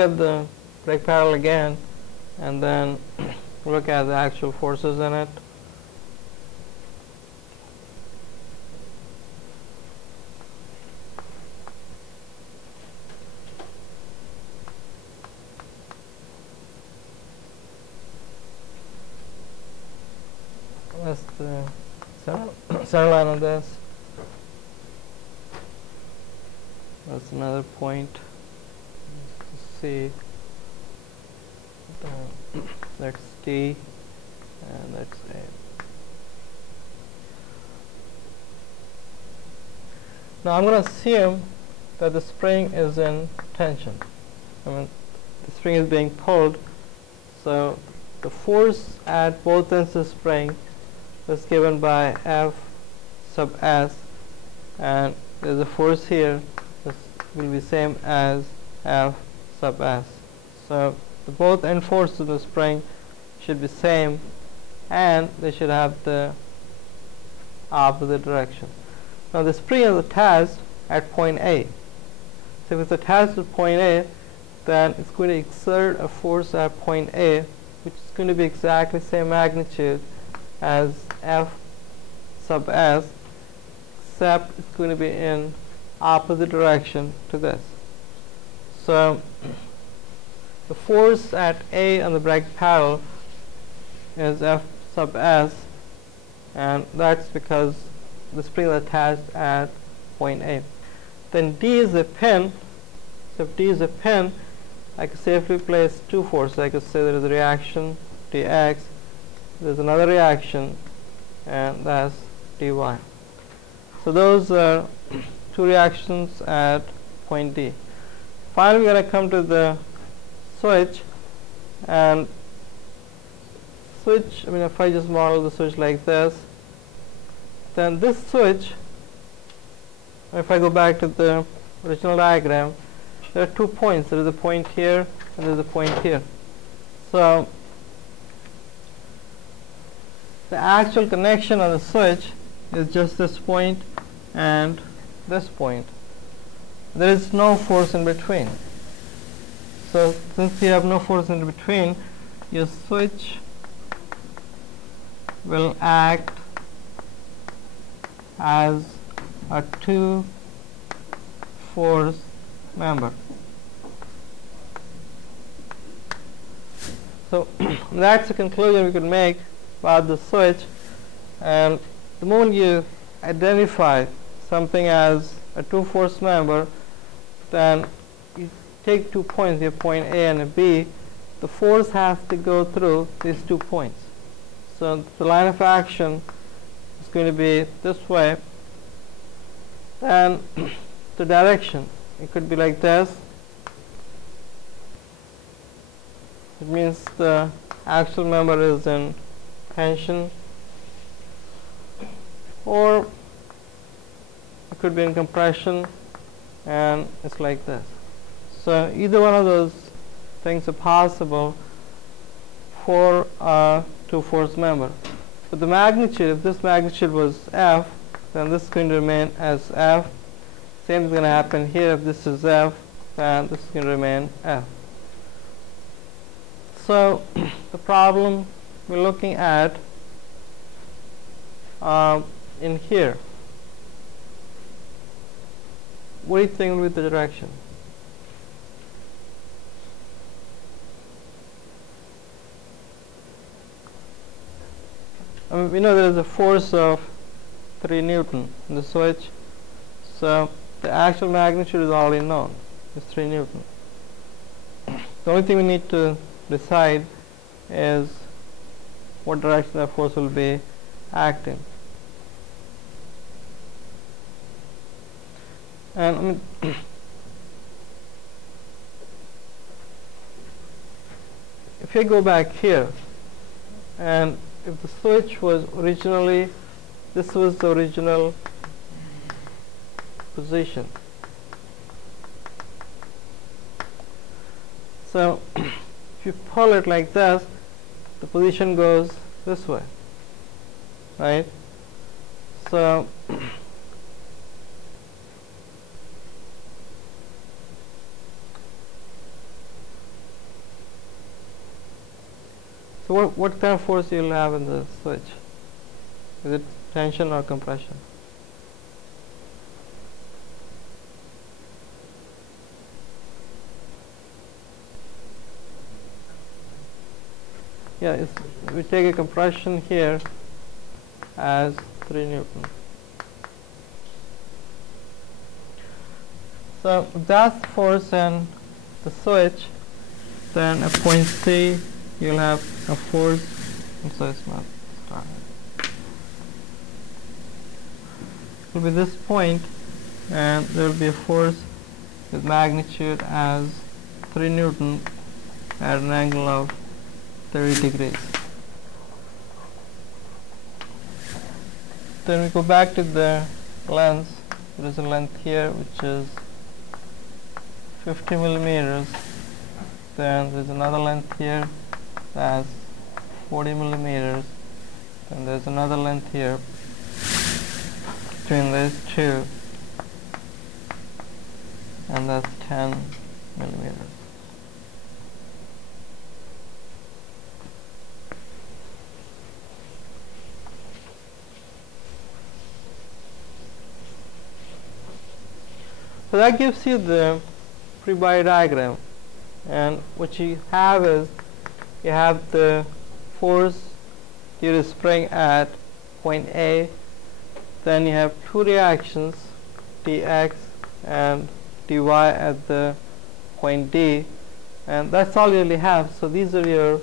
at the brake pedal again and then look at the actual forces in it. That's the center line on this. That's another point. Let's see. That's D, and that's A. Now I'm going to assume that the spring is in tension. I mean, the spring is being pulled, so the force at both ends of the spring is given by F sub S, and there's a force here. This will be same as F sub S. So the both end forces of the spring should be same, and they should have the opposite direction. Now the spring is attached at point A. So if it's attached to point A, then it's going to exert a force at point A, which is going to be exactly the same magnitude as F sub S, except it's going to be in opposite direction to this. So the force at A on the brake pedal is F sub S, and that's because the spring is attached at point A. Then D is a pin. So if D is a pin, I could safely place two forces. I could say there is a reaction dx, there's another reaction, and that's dy. So those are two reactions at point D. Finally, we're going to come to the switch, and switch, I mean, if I just model the switch like this, then this switch, if I go back to the original diagram, there are 2 points. There is a point here and there is a point here. So the actual connection of the switch is just this point and this point. There is no force in between. So since you have no force in between, your switch will act as a two-force member. So that's the conclusion we could make about the switch. And the moment you identify something as a two-force member, then you take 2 points, you have point A and a B. The force has to go through these 2 points. So the line of action is going to be this way, and the direction, it could be like this. It means the actual member is in tension, or it could be in compression, and it's like this. So either one of those things are possible for a two-force member. But the magnitude, if this magnitude was F, then this is going to remain as F. Same is going to happen here. If this is F, then this is going to remain F. So the problem we're looking at in here, what do you think will be the direction? I mean, we know there is a force of 3 Newton in the switch, so the actual magnitude is already known. It's 3 Newton. The only thing we need to decide is what direction that force will be acting. And I mean, if you go back here, and if the switch was originally, this was the original position. So if you pull it like this, the position goes this way, right? So So what kind of force you'll have in the switch? Is it tension or compression? Yeah, we take a compression here as 3 Newton. So if that's the force in the switch, then at point C you'll have a force, and so it's not starting. It will be this point, and there will be a force with magnitude as 3 Newton at an angle of 30 degrees. Then we go back to the lens. There is a length here which is 50 millimeters. Then there's another length here that's 40 millimeters. And there's another length here between these two, and that's 10 millimeters. So that gives you the free body diagram, and what you have is you have the force due to spring at point A, then you have two reactions, dx and dy at the point D, and that's all you really have. So these are your